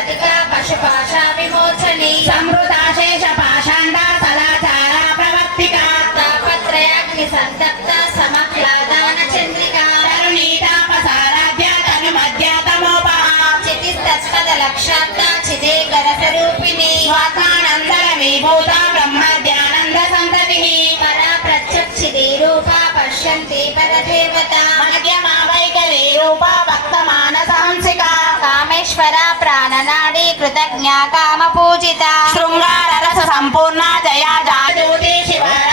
लतिका पशुपाशा विमोचनी संवृताशेष पाषाण्डा सदाचारा प्रवर्तिका तापत्रयाग्नि संतप्ता समक्लादान चंद्रिका तरुणीतापसाराध्य तनुमध्य तमोपहा चितिस्तस्पद लक्षाब्दा चिदेकर स्वरूपिणी स्वात्मानन्दरमीभूता ब्रह्मद्यानन्द सन्ततिः परा प्रत्यक्षिदे रूपा पश्यन्ति परदेवता मध्यमा वैखरी रूपा भक्तमानसहंसिका कामेश्वरा प्राणनाडी कृतज्ञा कामपूजिता शृङ्गाररस सम्पूर्णा जया जागृति शिवा